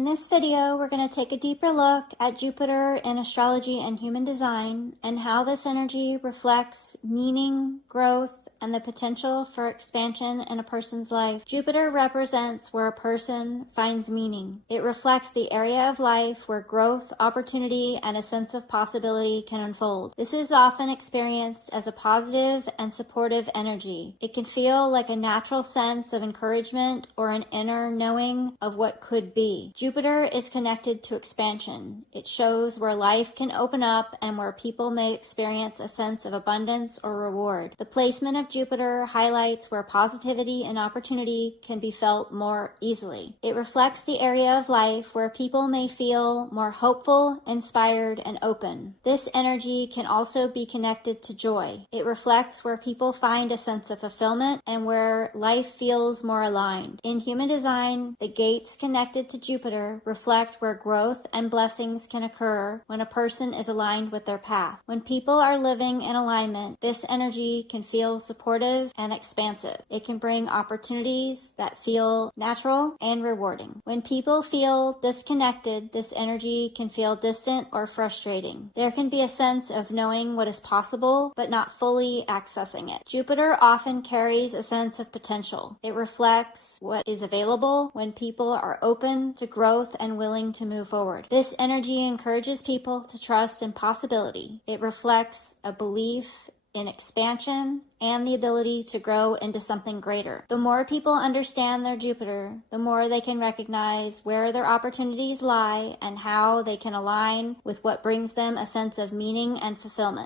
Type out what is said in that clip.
In this video, we're going to take a deeper look at Jupiter in astrology and human design and how this energy reflects meaning, growth, and the potential for expansion in a person's life. Jupiter represents where a person finds meaning. It reflects the area of life where growth, opportunity, and a sense of possibility can unfold. This is often experienced as a positive and supportive energy. It can feel like a natural sense of encouragement or an inner knowing of what could be. Jupiter is connected to expansion. It shows where life can open up and where people may experience a sense of abundance or reward. The placement of Jupiter highlights where positivity and opportunity can be felt more easily. It reflects the area of life where people may feel more hopeful, inspired, and open. This energy can also be connected to joy. It reflects where people find a sense of fulfillment and where life feels more aligned. In human design, the gates connected to Jupiter reflect where growth and blessings can occur when a person is aligned with their path. When people are living in alignment, this energy can feel supportive and expansive. It can bring opportunities that feel natural and rewarding. When people feel disconnected, this energy can feel distant or frustrating. There can be a sense of knowing what is possible, but not fully accessing it. Jupiter often carries a sense of potential. It reflects what is available when people are open to growth and willing to move forward. This energy encourages people to trust in possibility. It reflects a belief in expansion and the ability to grow into something greater. The more people understand their Jupiter, the more they can recognize where their opportunities lie and how they can align with what brings them a sense of meaning and fulfillment.